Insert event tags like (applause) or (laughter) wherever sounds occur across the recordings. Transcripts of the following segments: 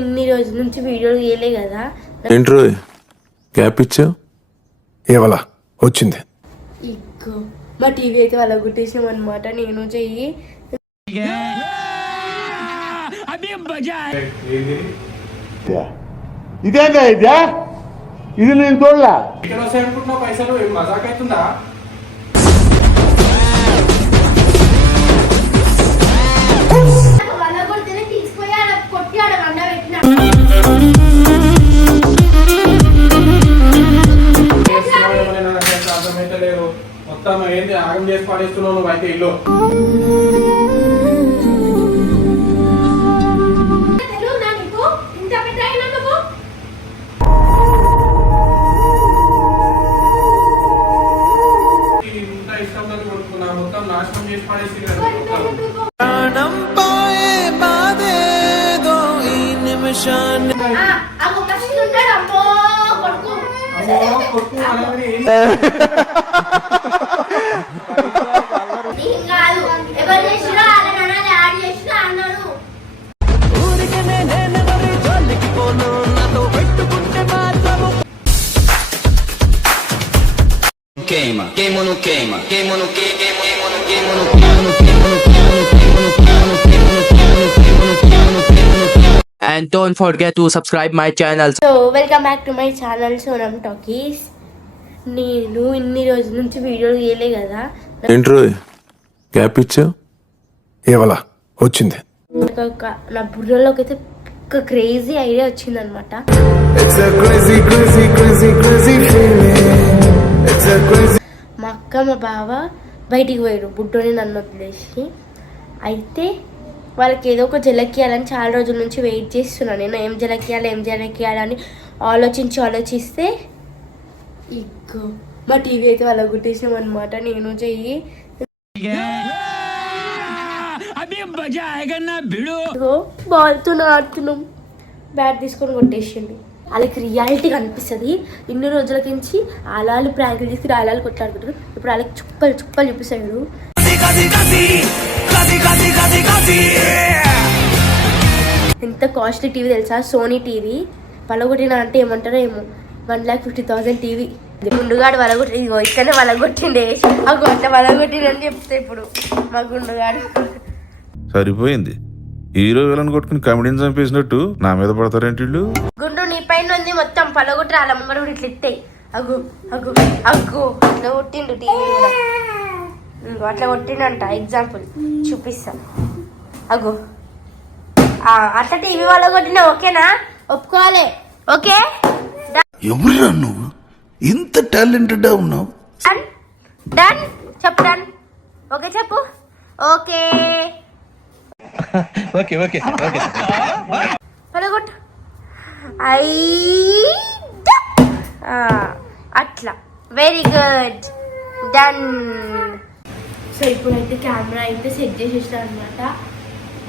ఇన్ని రోజుల నుంచి వీడియోలు తీయలే కదా. ఏంట్రో గ్యాప్ ఇచ్చావు? ఏవలా వచ్చింది. ఇగ్గో మా టీవీ అయితే వాళ్ళ గుట్టేసాం అనమాట నేను చెయ్యి. ఇదేందా ఇదే? ఇది నేను చూడలే. ఇక్కడ వస్తాయి అనుకుంటున్నావు పైసలు మజాక్ అవుతుందా చేస్తున్నావు నాకైతే లేదు మొత్తం ఏంటి ఆగం చేసి పడేస్తున్నావు నువ్వు అయితే ఇల్లు. And don't forget to subscribe my channel. So welcome back to my channel Sonam talkies నేను ఇన్ని రోజుల నుంచి వీడియోలు తీయలే కదా. ఏంట్రో గ్యాప్ ఇచ్చావు ఏవలా? వచ్చింది. నా బుర్రలోకి అయితే ఒక క్రేజీ ఐడియా వచ్చిందనమాట. మా అక్క మా బావ బయటికి పోయారు బుడ్డోని నన్ను వదిలేసి. అయితే వాళ్ళకి ఏదో ఒక జలకియాలని చాలా రోజుల నుంచి వెయిట్ చేస్తున్నాను నేను ఏం జలకియాలి ఏం జలకియాలని ఆలోచించి ఆలోచిస్తే ఇగ్గో మా టీవీ అయితే వాళ్ళ గుట్టేసాం అనమాట నేను చెయ్యి. బాల్తో ఆడుతున్నాం. బ్యాట్ తీసుకొని కొట్టేసిండు. వాళ్ళకి రియాలిటీ కనిపిస్తుంది. ఇన్ని రోజుల నుంచి ఆలాలు ప్రాంకులు చేసి ఆలాలు కొట్లాడుకుంటారు. ఇప్పుడు వాళ్ళకి చుక్కలు చుక్కలు చూపిస్తాడు. ఎంత కాస్ట్లీ టీవీ తెలుసా? సోనీ టీవీ పలగొట్టిన అంటే ఏమంటారో ఏమో. One lakh fifty thousand TV గుండుగాడు వలగొట్టి ఇదిగో ఇక్కడనే వలగొట్టిండే. ఆ గొంత వలగొట్టిండని చెప్తే ఇప్పుడు మా గుండుగాడు. సరిపోయింది. హీరో విలన్ కొట్టుకుని కమెడీని చంపేసినట్టు నా మీద పడతారేంటి వీళ్ళు? నీ పైన ఉంది మొత్తం పలగొట్టి అలా ముంగడు కూడా ఇట్లా ఇట్టాయి అగ్గు అగ్గు అగ్గు అట్లా కొట్టిండు టీవీ అట్లా కొట్టిండంట. ఎగ్జాంపుల్ చూపిస్తా. అగ్గు ఆ, అట్లా టీవీ వాళ్ళ కొట్టినా ఓకేనా? ఒప్పుకోవాలి. ఓకే? ఎవరురా నువ్వు? ఇంత టాలెంటెడ్ ఉన్నావు. డన్ డన్ చెప్పు డన్ ఓకే చెప్పు. ఓకే. Okay, okay, okay. పలగొట్టు ఐ అట్లా. వెరీ గుడ్ డన్ సో ఇప్పుడైతే కెమెరా అయితే సెట్ చేసేసాను అనమాట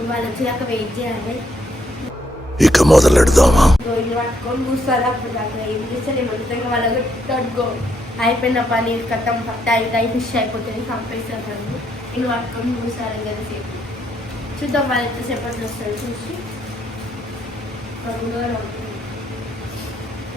వాళ్ళు వచ్చేదాకా వెయిట్ చేయాలి. ఇక మొదలెడదామా? గోయిలు పట్టుకొని కూర్చోాలి అప్పుడు దాకా. ఏం చేస్తే మొత్తంగా వాళ్ళకి తట్టుకో అయిపోయిన పని కథం పట్ట ఇంకా ఫిష్ అయిపోతుంది కంపేసారు పని నేను పట్టుకొని కూర్చోాలి కదా సేపు. చూద్దాం వాళ్ళు ఎంతసేపట్లో వస్తారు చూసి.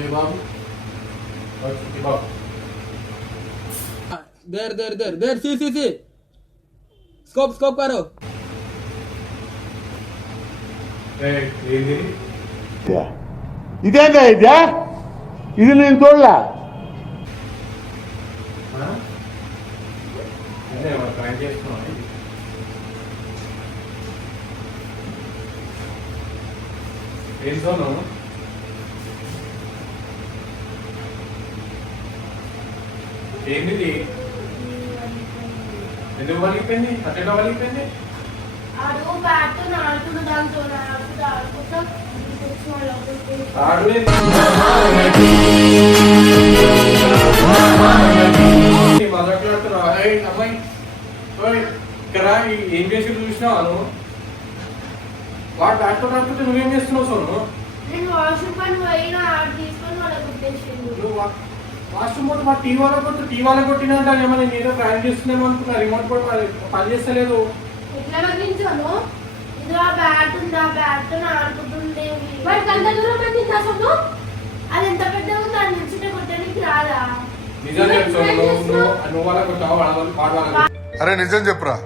Vijayababu Babu there there there there C C C scope scope car ఇదేందా ఇదే ఇది నేను చూడలా ఏం చూడను ఏంటిది ఎందుకు పలిగిపోయింది అట్టగా పలిగిపోయింది ఏం చేసి చూసినావు నువ్వు? వాడు డాక్టర్ రాకపోతే నువ్వేం చేస్తున్నావు సోను? నువ్వు పోతే మా టీవీ వాళ్ళ కొట్టు టీవీ వాళ్ళ కొట్టినంటే ఏమన్నా నేను ఏదో ప్రయాణం చేస్తున్నాను అనుకున్నా రిమోట్ కూడా పని- పని చేస్తలేదు. ఎట్లా పంపించాను ఇది ఆ బ్యాట్ ఉంది ఆ బ్యాట్తో ఆడుకుంటుండేవి వాడికి అంత దూరం అది ఎంత పెద్దగా ఉంది దాన్ని నిల్చుంటే కొట్టడానికి రాదా? నిజం. అరే నిజం చెప్పురా?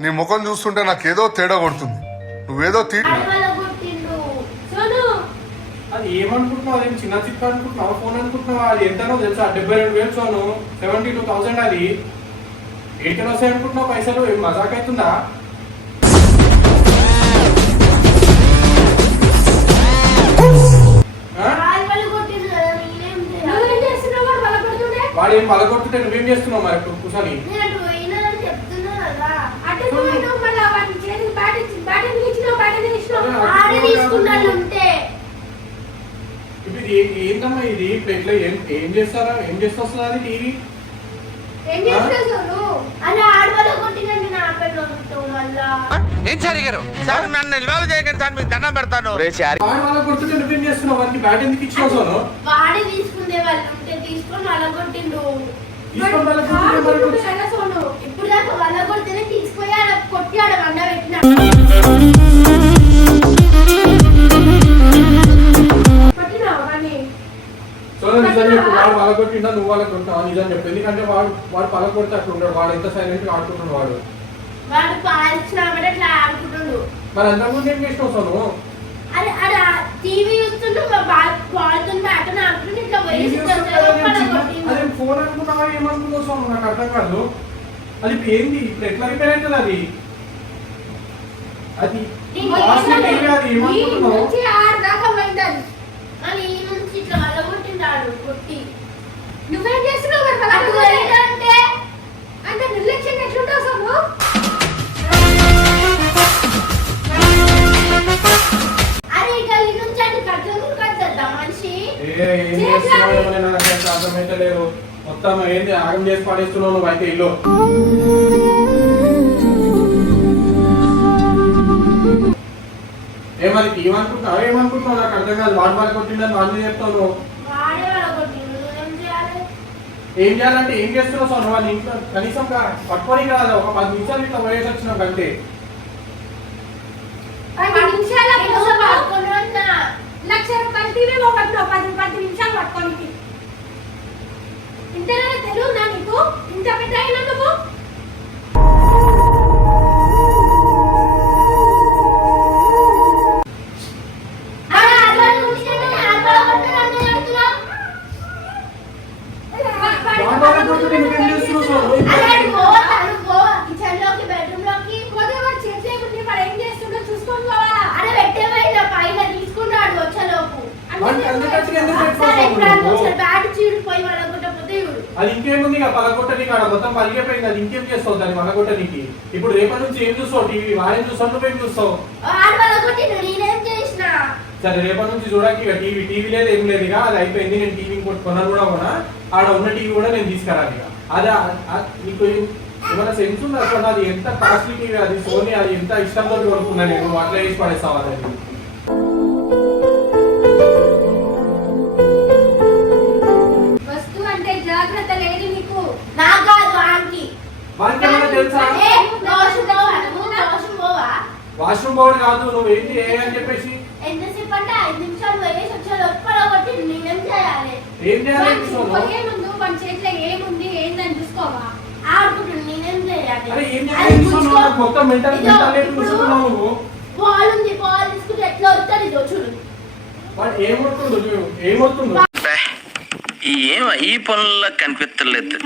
నీ ముఖం చూస్తుంటే నాకేదో తేడా కొడుతుంది. నువ్వేదో తీ ఆడు వాళ్ళ కొట్టిండు సోను అది ఏమనుకుంటున్నావు? అది చిన్న చిక్క అనుకుంటున్నావు? ఫోన్ అనుకుంటున్నావా? అది ఎంతనో తెలుసా? డెబ్బై రెండు వేలు సోను సెవెంటీ టూ థౌసండ్ అది. ఎయిటీన్ వస్తాయి అనుకుంటున్నావు? పైసలు ఏం మజాక్ అవుతుందా వాడు ఏం పలగొట్టుంటే నువ్వేం చేస్తున్నావు మరి ఇప్పుడు కూర్చొని? నేను ఇది ఏ- ఏంటమ్మా ఇది ఎట్లా ఏం ఏం చేస్తారా? ఏం చేస్తూ వస్తుందా అది టీవీ? ఏం సార్ గారు సార్ నన్ను నిల్వలు చేయకండి సార్ మీకు దండం పెడతాను. బ్యాట్ ఎందుకు ఇచ్చినావు సోను వాడే తీసుకుందే వాళ్ళు. ఉంటే తీసుకొని సోను నిజం చెప్పు వాడు వాళ్ళ కొట్టిండా నువ్వు వాళ్ళ కొట్టినావా నిజం చెప్పు. ఎందుకంటే వాడు వాడు పల కొడితే అట్లా ఉంటాడు వాడు ఎంత సైలెంట్గా ఆడుకుంటున్నాడు వాడు. వాడు పాల్చిన అట్లా ఆడుకుంటుండు మరి అంతకుముందు ఏం చేసినావు సోను? అది టీవీ చూస్తుంటే ఇట్లా అదేం ఫోన్ అనుకున్నావా ఏమనుకున్నావు సోను? నాకు అర్థం కాదు. అది ఇప్పుడు ఏంది? ఇప్పుడు ఎట్లా రిపేర్ అవుతుంది అది? అది అది ఏమనుకుంటున్నావు నుంచి ఆరు దాకా పోయిందని అని ఈ నుంచి ఇట్లా వాళ్ళ కొట్టిండాడు కొట్టి. నువ్వేం చేస్తున్నావు వాళ్ళ అటు కొడుతుండే? అంటే నిర్లక్ష్యంగా ఎట్లుంటావు సోను అరే ఈ గల్లీ నుంచి అటు కట్టలు కట్టద్దా మనిషి. అర్థమైతలేదు మొత్తం ఏంది? ఆగం చేసి పడేస్తున్నావు నువ్వు అయితే ఇల్లు. ఏమనుకుంటున్నావు ఏమనుకుంటున్నావు నాకు అర్థం కాదు. వాడు వాళ్ళ కొట్టిందని వాడిని చెప్తావు నువ్వు వాడే వాళ్ళ కొట్టిండు ఏం చేయాలి ఏం చేయాలంటే ఏం చేస్తున్నావు సార్ వాళ్ళ ఇంట్లో కనీసం పట్టుకొని రాదు ఒక పది నిమిషాలు ఇట్లా పోయేసి వచ్చినాం అంతే. పది నిమిషాల నేను కోసం పడుకొని ఉన్నా. లక్ష రూపాయలు టీవీ పోగొట్టినావు పది పది నిమిషాలు పట్టుకోనికి ఇంతనే తెలుగునా నీకు? ఇంత పెద్ద అయినా నువ్వు అది ఇంకేముంది ఇక? కాడ మొత్తం పలిగిపోయింది అది ఇంకేం చేస్తావు? దాన్ని పలగొట్టనికి ఇప్పుడు రేపటి నుంచి ఏం చూస్తావు? టీవీ వారేం చూస్తావు? నువ్వేం చూస్తావు ఆడు వాళ్ళ కొట్టిండు నేనేం చేసిన సరే రేపటి నుంచి చూడడానికి ఇక టీవీ టీవీ లేదు ఏం లేదు. ఇక అది అయిపోయింది నేను టీవీ ఇంకోటి కొనను కూడా కూడా ఆడ ఉన్న టీవీ కూడా నేను తీసుకురాను ఇక. అది నీకు ఏమైనా సెన్స్ ఉందా? అసలు అది ఎంత కాస్ట్లీ టీవీ అది? సోనీ అది ఎంత ఇష్టంతో కొనుక్కున్నా నేను? అట్లా వేసి పడేస్తావు అది మెంటల్ ఇదో మెంటల్ లేపు ఇప్పుడు చూసుకున్నావు నువ్వు. బాల్ ఉంది బాల్ తీసుకుంటే ఎట్లా వస్తుంది ఇదో చూడు. వాడు ఏమవుతుండు నువ్వు ఏమవుతుండు ఏం ఈ పనుల్లో కనిపించలేదు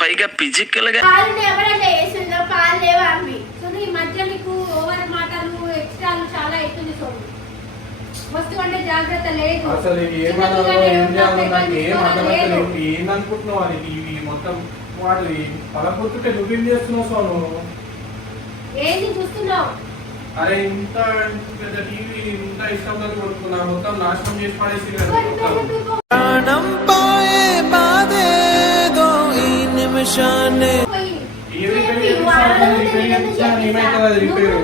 పైగా ఫిజికల్గా పాలు ఎవరైనా వేసిందో పాలు లేవా అవి సో ఈ మధ్య నీకు ఓవర్ మాటలు ఎక్స్ట్రాలు చాలా అవుతుంది వస్తువు అంటే జాగ్రత్త లేదు. అసలు ఇది ఏం ఏం ఏందనుకుంటున్నావు అది మొత్తం వాడు పలకొట్టుంటే నువ్వేం చేస్తున్నావు సోను? ఏంది చూస్తున్నావు? అరే ఇంత పెద్ద టీవీ ఇంత ఇష్టంతో కొనుక్కున్నా. మొత్తం నాశనం చేసి పడేసి మొత్తం. పోయి. ఈ ఏమైతుంది అది రిపేర్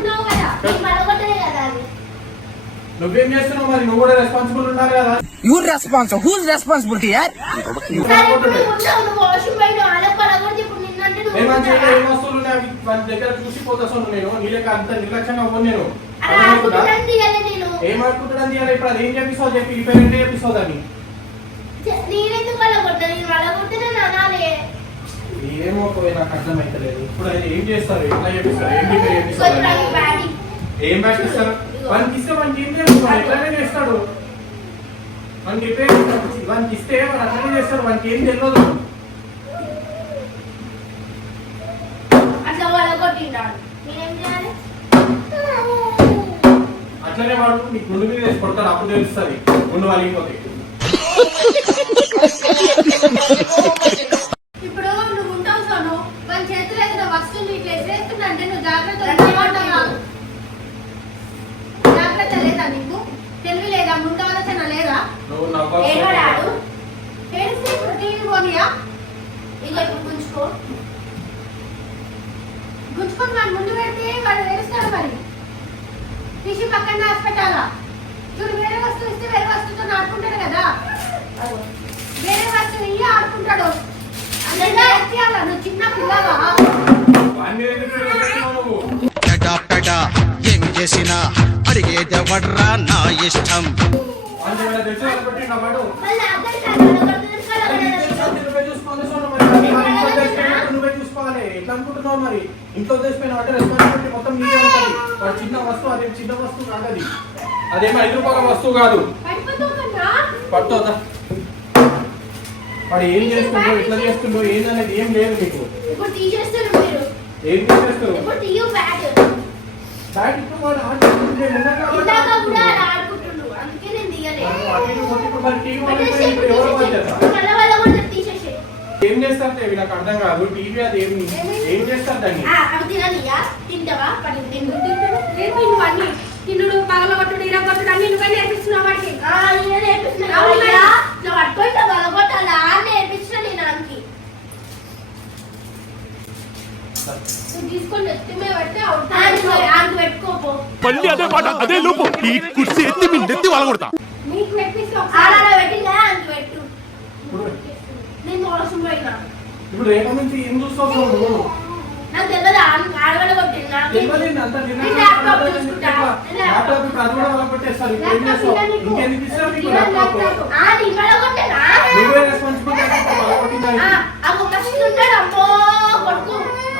నువ్వు చేస్తున్నావు మరి? నువ్వు కూడా రెస్పాన్సిబుల్ ఉండాలి కదా? యూ రెస్పాన్స్ హూజ్ రెస్పాన్సిబిలిటీ యార్ వాళ్ళ దగ్గర నేను. నీ లెక్క అంత నిర్లక్ష్యంగా అవ్వను నేను. అలా అర్థమవుతుందా? ఆడుకుంటున్నాను తీయాలి నేను. ఏం ఆడుకుంటున్నాను తీయాలి? ఇప్పుడు అది ఏం చెప్పిస్తావు? చెప్పి దాన్ని? ఏమో నాకు అర్థమైతలేదు. ఇప్పుడు ఏం చేస్తారు? ఎట్లా చెప్పిస్తారు? ఏం వానికి ఇస్తే వానికి ఏం లేదు వాడు ఎట్లానే చేస్తాడు? వానికి రిపేర్ వానికి ఇస్తే వాడు అట్లనే చేస్తాడు. వానికి ఏం తెలియదు అట్లా పడగొట్టిండాడు నేనేం చేయాలి? అట్లనే వాడు నీకు ముందు మీద వేసి కొడతాడు అప్పుడు తెలుస్తుంది. ముందు వాళ్ళిపోతే ఇప్పుడు నువ్వు ఉంటావు సోను మన చేతిలో ఏదైనా వస్తువు ఇట్లా ఎసేస్తున్నా అంటే నువ్వు జాగ్రత్త జాగ్రత్త లేదా నీకు? తెలివి లేదా? ముందు ఆలోచన లేదా? నువ్వు ఏమన్నాడు? ఏడిస్తే ఇప్పుడు టీవీ పోనీయా? ఇక ఇప్పుడు గుంజుకో వాడు ముందు పెడితే వాడు ఏడుస్తాడు మరి. తీసి పక్కన హాస్పిటల్ చూడు వేరే వస్తువు ఇస్తే వేరే వస్తువుతో ఆడుకుంటాడు కదా. వేరే వస్తువు ఇయ్యి ఆడుకుంటాడు. ఎత్తియాలా? నువ్వు చిన్న పిల్లవా? చేస్తున్నావు నువ్వు? ఏమి చేసినా? అడిగేదెవడ్రా నా ఇష్టం వాడిని ఏమైనా తెలిసి కాబట్టి నా వాడు మళ్ళీ అద్దరి కాదు, పడగొడుతుంది, అది నీకు పడగొడుతుంది. తెలుసా? నువ్వే చూసుకోవాలి సోను మరి. అది మరి ఇంట్లో తెలిసిపోయినట్టు నువ్వే చూసుకోవాలి ఎట్లా అనుకుంటున్నావు మరి? ఇంట్లో తెలిసిపోయిన అంటే రెస్పాన్సిబిలిటీ మొత్తం నీకే ఉంటుంది. వాడు చిన్న వస్తువు అదేం చిన్న వస్తువు కాదు అది అదేం ఐదు రూపాయల వస్తువు కాదు. పట్టుదా వాడు ఏం చేస్తుండో ఎట్లా చేస్తుండో ఏందనేది ఏం లేదు నీకు. తీసేస్తారు ఏం తీయు బ్యాట్ ఇప్పుడు వాడు ఆడుకుంటుండు అందుకే నేను ఏం చేస్తారు దేవి నాకు అర్థం కాదు. టీవీ అది ఏం ఏం చేస్తారు దాన్ని తిననియా తింటావా? పడి తింటు తింటుడు రేపు ఇవన్నీ తిన్నుడు పగలగొట్టుడు ఇరగొట్టుడు అన్ని నువ్వే నేర్పిస్తున్నావు వాడికి. బలగొట్టాలా అని నేర్పించిన నేను నువ్వు తీసుకొని ఎత్తి మీద పెట్టి ఆడికి పెట్టుకోపో మళ్ళీ అదే మాట అదే లోపు. ఈ కుర్చీ ఎత్తి మీ నెత్తి వాళ్ళ నీకు నేర్పిస్తే ఆడ ఒకసారి పెట్టిందా ఆడికి పెట్టు ఇప్పుడు నేను మోసం పోయినా ఇప్పుడు రేపటి నుంచి ఏం చూస్తావు నువ్వు నాకు తెలియదు ఆడవాళ్ళ కొట్టింది ల్యాప్టాప్ ఇప్పుడు అది కూడా వాళ్ళకి పెట్టేస్తారు. ఇప్పుడు ఏం చేస్తావు? నీకు? ల్యాప్టాప్? నువ్వే రెస్పాన్సిబిలిటీ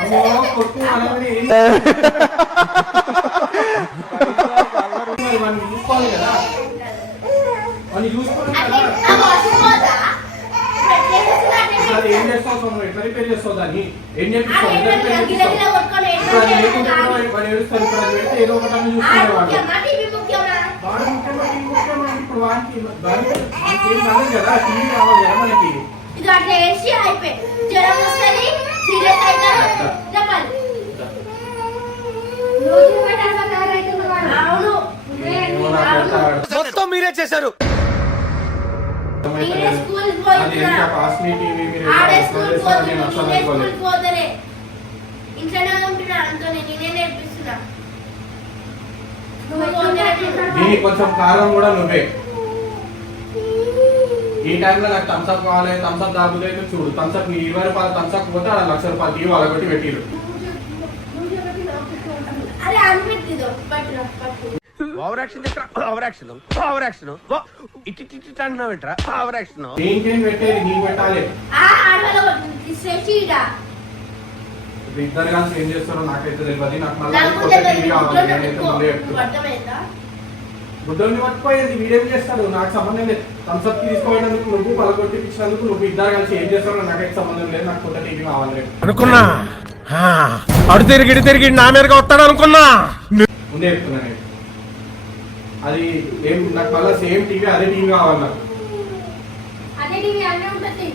అమ్మో కొట్టు అనగానే ఏం (laughs) చూసుకోవాలి కదా? చూసుకోవాలి కదా. అది ఏం చేస్తావు సోము? ఎట్లా రిపేర్ చేస్తావు దాన్ని? ఏం చేపిస్తావు? ఆ ఎట్లా రిపేర్ గిల గిల చేపిస్తావు కొట్టుకొని ఇప్పుడు అది లేకుంటే ఏంటంటే వాడు- వాడు ఏడుస్తాడు ఇప్పుడు అది పెడితే ఏదో ఒకటి అన్ని ఆ చూసుకునేవాడు ముఖ్యమా? టీవీ ముఖ్యమా? వాడు ముఖ్యమా? టీవీ ముఖ్యమా? ఇప్పుడు వానికి వానికి వానికి ఏం కాదు కదా? టీవీ కావాలి కదా మనకి? ఇది అట్లా వేసి అయిపోయి. జ్వరం వస్తుంది సీరియస్ అవుతారు చెప్పాలి. రోజు పెట్టాల్సిన తయారైతుంది వాడు అవును. ఏమో నాకు ఎంత మొత్తం మీరే చేశారు. అది ఎంత కాస్ట్లీ టీవీ మీరు ఇంట్లోనే ఉంటున్నా అంతో నేనే నేర్పిస్తున్నా దీనికి కొంచెం కారం కూడా నువ్వే. ఈ టైంలో నాకు థమ్స్అప్ కావాలి థమ్స్అప్ చూడు. థమ్స్అప్ నీ ఇరవై రూపాయలు థమ్స్అప్ పోతే ఆడ లక్ష రూపాయలు టీవీ వాళ్ళ కొట్టి పెట్టిరు. Over action over action. Over action. పెట్టేది? పెట్టాలి. ఇద్దరు కలిసి ఏం చేస్తారో నాకైతే తెలియదు నాకు మళ్ళీ బుద్ధుడిని పట్టుకోయేది వీడేం చేస్తాడు? నాకు సంబంధం లేదు. థమ్స్అప్ తీసుకోవడానికి నువ్వు పలకొట్టి ఇచ్చినందుకు నువ్వు ఇద్దరు కలిసి ఏం చేస్తారో నాకైతే సంబంధం లేదు. నాకు కొత్త టీవీ కావాలి. అనుకున్నా. అడు తిరిగి తిరిగి నా మీదగా వస్తాడు అనుకున్నా ముందే చెప్తున్నా నేను. అది ఏం నాకు మళ్ళీ సేమ్ టీవీ అదే టీవీ కావాలి అదే టీవీ అన్నీ ఉంటుంది.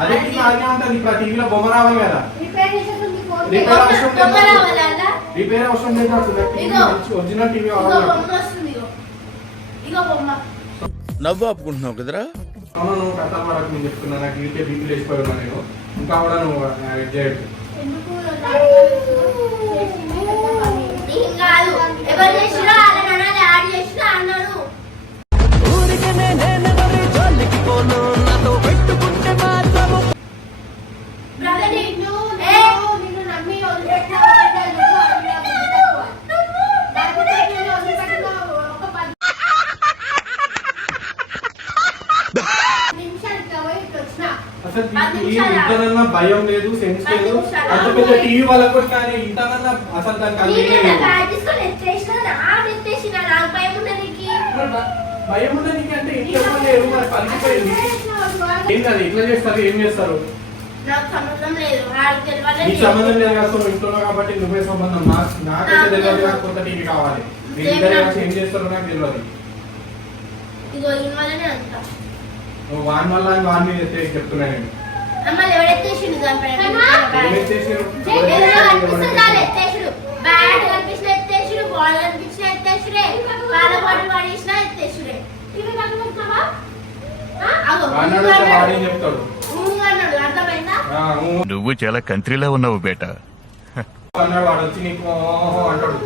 అదే టీవీ అదే ఉంటుంది ఇప్పుడు ఆ టీవీలో బొమ్మ రావాలి కదా. రిపేర్ అవసరం లేదు? రిపేర్ అవసరం లేదు నాకు ఒరిజినల్ టీవీ నవ్వు ఆపుకుంటున్నావు కదరా? అవును నువ్వు కథలు వరకు నేను చెప్తున్నా నాకు ఇంకే బీపీ లేచిపోయి ఉన్నా నేను. ఇంకా కూడా నువ్వు యాడ్ చేయడు ఏం కాదు ఎవరు చేసినా అలా అనాలి యాడ్ చేసినా అన్నాను బ్రదర్ నిన్ను ఏ? నిన్ను నిన్ను నమ్మి వదిలిపెట్టావంటే నువ్వు అన్నీ అబద్ధాలు. లేకపోతే నిన్ను వదిలిపెట్టినావు. ఒక పది నిమిషాలు ఇట్లా పోయి ఇట్లా వచ్చినా. అసలు భయం లేదు సెన్స్ పది లేదు నిమిషాలా? అంత పెద్ద టీవీ వాళ్ళకు కూడా కానీ ఇంతనన్నా అసలు దానికి భయం ఉండడానికి అంటే ఇంట్లో లేరు మరి పలికిపోయింది ఏం కాదు ఎట్లా చేస్తారు ఏం చేస్తారు? నాకు సంబంధం లేదు కదా ఇంట్లో కాబట్టి నువ్వే సంబంధం. నాకు నాకైతే నాకు తెలియదు కొత్త టీవీ కావాలి. మీరు ఏం ఇద్దరు కలిసి ఏం చేస్తారో నాకు తెలియదు. నువ్వు వాన్ వల్ల వాన్ మీద ఎత్తే ఎవడెత్తేసిండు కనిపిస్తుంది ఎత్తేసుడు బ్యాట్ కనిపించిన ఎత్తేసుడు బాల్ కనిపించిన ఎత్తేసుడే పాల బాటిల్ పడేసిన ఎత్తేసుడే నువ్వు చాలా కంట్రీలో ఉన్నావు బేటా. అన్నాడు వాడు వచ్చి నీకు అంటాడు.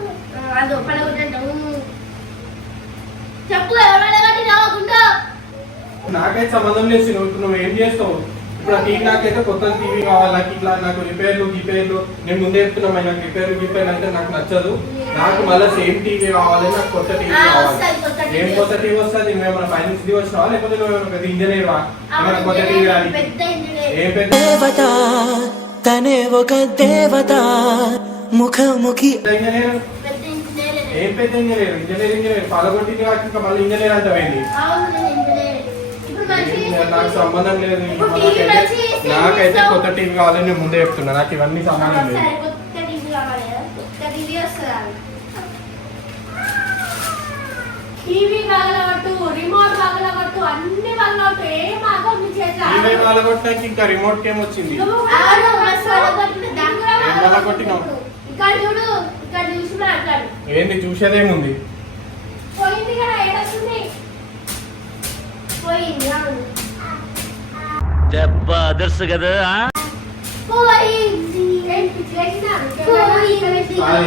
చెప్పు నాకైతే సంబంధం లేదు నువ్వు నువ్వు ఏం చేస్తావు ఇప్పుడు ఆ టీవీ నాకైతే కొత్త టీవీ కావాలి నాకు ఇట్లా నాకు రిపేర్లు గిపేర్లు నేను ముందే చెప్తున్నా నాకు రిపేర్లు గిపేర్లు అంటే నాకు నచ్చదు. నాకు మళ్ళీ సేమ్ టీవీ కావాలి నాకు కొత్త టీవీ కావాలి. ఏం కొత్త టీవీ వస్తుంది? మేము ఏమైనా ఫైనాన్స్ ది వచ్చినావా? లేకపోతే ఏమైనా పెద్ద ఇంజనీర్ ఏమైనా కొత్త టీవీ రాని? పెద్ద ఇంజనీర్ ఏం పెద్ద దేవత తనే ఒక దేవత. ముఖముఖి. ఇంజనీర్ ఏం పెద్ద ఇంజనీర్ ఇంజనీర్ ఇంజనీర్ పదకొట్టింది కాక మళ్ళీ ఇంజనీర్ అంటావేంది నాకు సంబంధం లేదు. నాకైతే కొత్త టీవీ కావాలని నేను ముందే చెప్తున్నా. నాకు ఇవన్నీ సంబంధం లేదు. టీవీ కావాలి కదా. కొత్త టీవీ వస్తుంది? టీవీ పగలగొట్టు రిమోట్ పగలగొట్టు అన్ని పగలగొట్టు ఏం టీవీ ఇంకా రిమోట్ కేమ్ వచ్చింది? నువ్వు అవును, మస్తు పగలగొట్టిన దాన్ని కూడా ఏం పగలగొట్టినావు? ఇక్కడ చూడు ఇక్కడ చూసి మాట్లాడు. ఏంది చూసేదేముంది? పోయింది కదా ఏడొస్తుంది. పోయింది అవును దెబ్బ అదర్స్ కదా పోయింది? పోయింది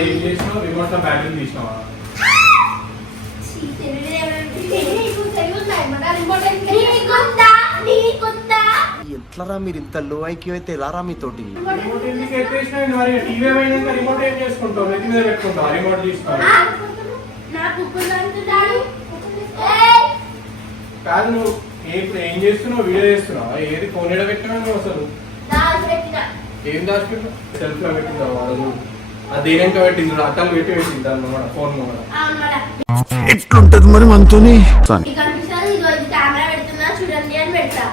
ఏం చేసినావు రిమోట్లో బ్యాటరీ తీసినావా? నీకు ఎట్లరా మీరు ఇంత లో ఐక్యూ అయితే ఎలారా మీతోటి? రిమోట్ ఎందుకు ఎత్తేసినావు? మరి టీవీ పోయినాక రిమోట్ ఏం చేసుకుంటావు? నెత్తి మీద పెట్టుకుంటావు? రిమోట్ తీసుకొని ఆ? నా కుక్కలు అంటున్నాడు. ఏయ్! కాదు నువ్వు. ఏ- ఇప్పుడు ఏం చేస్తున్నావు? వీడియో చేస్తున్నావా? ఏది ఫోన్ ఎడ పెట్టినా నువ్వు అసలు? ఏం దాచిపెట్టు సెల్ఫ్లో పెట్టింటావు వాళ్ళు ఆ దేనిక పెట్టింది అట్టలు పెట్టి పెట్టింది కూడా ఫోన్ ఎట్లుంటది మరి పెడుతున్నా చూడండి అని పెడతా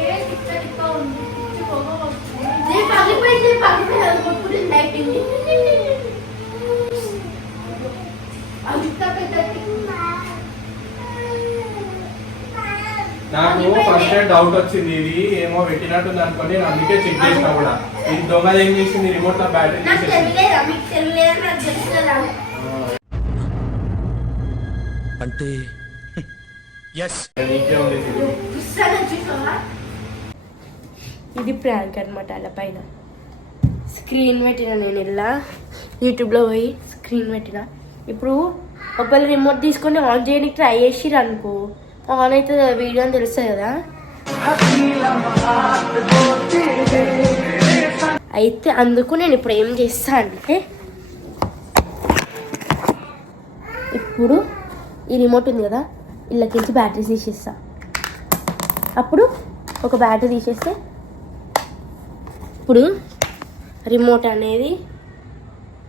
ఏ తిక్క తిక్క ఉంది. పిచ్చి పొగ వస్తుంది. నేను పగిలిపోయింది పగిలిపోయింది అది కొట్టుకుంటుంది లైటింగ్ అంత పెద్ద తిక్క. నాకు ఫస్ట్ డౌట్ వచ్చింది. ఇది ఏమో పెట్టినట్టుంది అనుకోని నేను అందుకే చెక్ చేసిన కూడా. ఈ దొంగ ఏం చేసింది? రిమోట్లో బ్యాటరీ అంటే ఇది ప్రాంక్ అనమాట అలా పైన. స్క్రీన్ పెట్టిన నేను ఇలా. యూట్యూబ్లో పోయి స్క్రీన్ పెట్టిన. ఇప్పుడు ఒకవేళ రిమోట్ తీసుకొని ఆన్ చేయడానికి ట్రై చేసిరు అనుకో. ఆన్ అయితే వీడియో అని తెలుస్తుంది కదా అయితే అందుకు నేను ఇప్పుడు ఏం చేస్తా అంటే ఇప్పుడు ఈ రిమోట్ ఉంది కదా ఇళ్ళకించి బ్యాటరీ తీసేస్తా అప్పుడు ఒక బ్యాటరీ తీసేస్తే ఇప్పుడు రిమోట్ అనేది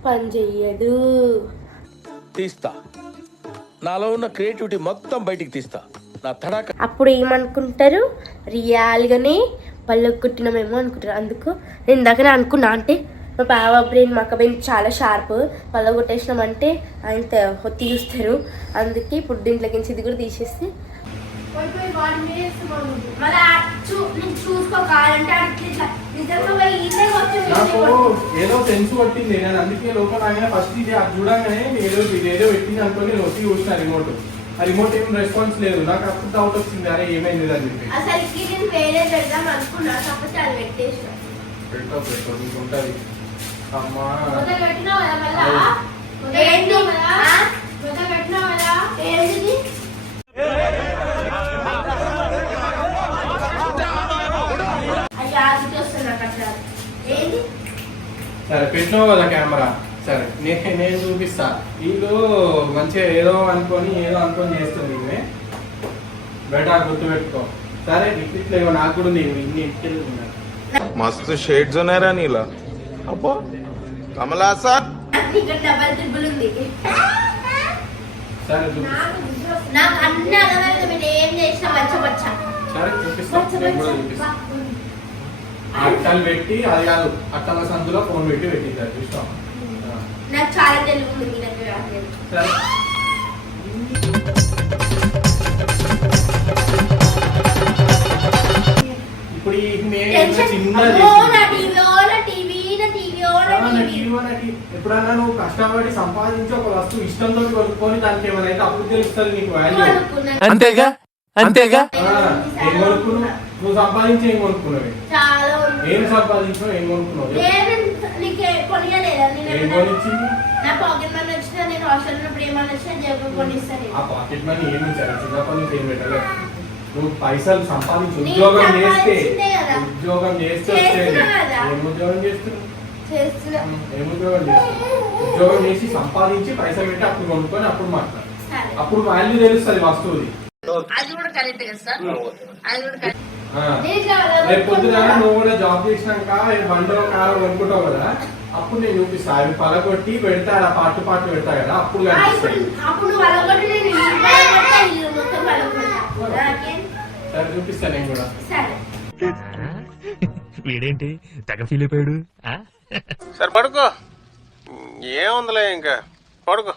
పనిచేయదు తీస్తా నాలో ఉన్న క్రియేటివిటీ మొత్తం బయటికి తీస్తా అప్పుడు ఏమనుకుంటారు? రియల్గానే పళ్ళకు కుట్టినామేమో అనుకుంటారు. అందుకు నేను ఇందాకనే అనుకున్నా అంటే మా బావ బ్రెయిన్ మా అక్క బ్రెయిన్ చాలా షార్ప్ పళ్ళ కొట్టేసినామంటే ఆయన ఒత్తి చూస్తారు. అందుకే ఇప్పుడు దీంట్లోకి ఇది కూడా కొట్టు. ఏదో సెన్స్ పట్టింది నేను అందుకే లోపల ఆయన ఫస్ట్ ఇది చూడంగానే ఏదో ఇది ఏదో పెట్టింది అనుకొని వచ్చి చూసిన రిమోట్ ఆ రిమోట్ ఏం రెస్పాన్స్ లేదు. నాకు అప్పుడు డౌట్ వచ్చింది. అరే ఏమైంది అని చెప్పి. అసలుకి నేను వేరే పెడదాం అనుకున్నా. కాకపోతే అది పెట్టేసిన. పెట్టో పెట్టో నీకు ఉంటుంది అమ్మా. మొదలు పెట్టినావు కదా మళ్ళా? ఏంటి? మొదలు కదా ఏంటిది? సరే పెట్టినావు కదా కెమెరా. సరే నేను నేను చూపిస్తా. వీళ్ళు మంచిగా ఏదో అనుకొని ఏదో అనుకొని చేస్తుంది ఇవే. బెటా గుర్తు పెట్టుకో సరే ఇట్లా ఇవ్వ నాకు కూడా ఉంది ఇన్ని ఉన్నాయి మస్తు షేడ్స్ ఉన్నాయరా నీలా. అబ్బో ఉంది సరే. చూపిస్తా నాకు విసుగు వస్తుంది. నాకు అన్ని అలవాటు మీరు ఏం చేసినా వచ్చ వచ్చ. సరే చూపిస్తా. నేను కూడా చూపిస్తా. అట్టలు పెట్టి అది కాదు అట్టల సందులో ఫోన్ పెట్టి పెట్టింది చూస్తాం నాకు చాలా తెలుగు ఉంది మీ దగ్గర రాలేదు. సరే. ఇప్పుడు ఈ నేను టెన్షన్ చిన్న అమ్మో, నా టీవీ ఓ నా టీవీ నా టీవీ ఓ నా టీవీ. ఎప్పుడన్నా నువ్వు కష్టపడి సంపాదించి ఒక వస్తువు ఇష్టంతో కొనుక్కొని దానికి ఏమైనా అయితే అప్పుడు తెలుస్తుంది నీకు వాల్యూ. అంతేగా? అంతేగా? ఏం కొనుక్కున్నావు? నువ్వు సంపాదించి ఏం కొనుక్కున్నావు? చాలా ఉంది ఏం సంపాదించావు ఏం కొనుక్కున్నావు నేను నీకు కొనియలేదా నేను ఏం ఏమన్నా- కొనిచ్చింది? నా పాకెట్ మనీ వచ్చినా నేను హాస్టల్ ఉన్నప్పుడు ఏమన్నా వచ్చినా జబ్బు కొనిస్తాను ఆ పాకెట్ మనీ ఏమి ఇచ్చారు? చిన్నప్పటి నుంచి ఏం పెట్టలేదు నువ్వు పైసలు సంపాదించి ఉద్యోగం చేస్తే. ఉద్యోగం చేస్తే. ఏం ఉద్యోగం చేస్తున్నావు చేస్తున్నా. ఏం ఉద్యోగం చేస్తున్నావు ఉద్యోగం చేసి సంపాదించి పైసలు పెట్టి అప్పుడు కొనుక్కొని అప్పుడు మాట్లాడు. సరే. అప్పుడు వాల్యూ తెలుస్తుంది వస్తువుది. అది కూడా కరెక్ట్ కదా సార్? అది కూడా కరెక్ట్ ఆ. నేను ఇట్లా అలా రేపు పొద్దున నువ్వు కూడా జాబ్ చేసినాక బండో కారం కొనుక్కుంటావు కదా? అప్పుడు నేను చూపిస్తా అవి పలగొట్టి పెడతా ఆ పాటు పాటు పెడతా కదా అప్పుడు? సరే చూపిస్తా నేను కూడా. సరే. వీడేంటి? తెగ ఫీల్ అయిపోయాడు సరే పడుకో. ఏముందిలే ఇంకా? పడుకో.